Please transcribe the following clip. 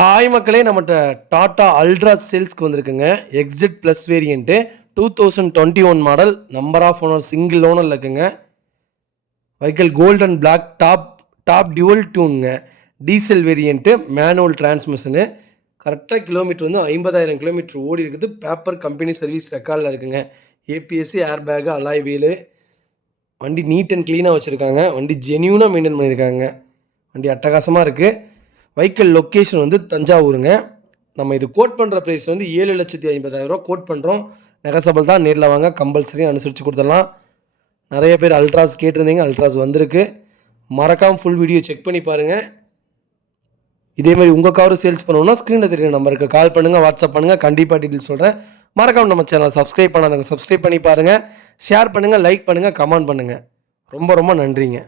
Hi மக்களே, நம்மகிட்ட Tata Altroz சேல்ஸ்க்கு வந்திருக்குங்க. XT plus variant 2021 model. Number of owner single ஓனரில் இருக்குங்க. Vehicle gold and black top dual டியூனுங்க. Diesel variant, manual transmission. கரெக்டாக கிலோமீட்டர் வந்து 50,000 கிலோமீட்டர் ஓடி இருக்குது. பேப்பர் கம்பெனி சர்வீஸ் ரெக்கார்டில் இருக்குங்க. ABSC, air bag, alloy wheel. வண்டி நீட் அண்ட் க்ளீனாக வச்சுருக்காங்க. வண்டி ஜென்யூனாக மெயின்டைன் பண்ணியிருக்காங்க. வண்டி அட்டகாசமாக இருக்குது. வெஹிக்கிள் லொக்கேஷன் வந்து தஞ்சாவூருங்க. நம்ம இது கோட் பண்ணுற ப்ரைஸ் வந்து 7,50,000 கோட் பண்ணுறோம். நெகசபிள் தான். நேரில் வாங்க, கம்பல்சரி அனுசரித்து கொடுத்துடலாம். நிறைய பேர் அல்ட்ராஸ் கேட்டிருந்தீங்க. அல்ட்ராஸ் வந்திருக்கு. மறக்காமல் ஃபுல் வீடியோ செக் பண்ணி பாருங்கள். இதேமாதிரி உங்கள் காரும் சேல்ஸ் பண்ணணும்னா ஸ்க்ரீனில் தெரியுற நம்பருக்கு கால் பண்ணுங்கள், வாட்ஸ்அப் பண்ணுங்கள். கண்டிப்பாக டீட்டெயில் சொல்கிறேன். மறக்காமல் நம்ம சேனலை சப்ஸ்கிரைப் பண்ணாதவங்க சப்ஸ்கிரைப் பண்ணி பாருங்கள். ஷேர் பண்ணுங்கள், லைக் பண்ணுங்கள், கமெண்ட் பண்ணுங்கள். ரொம்ப ரொம்ப நன்றிங்க.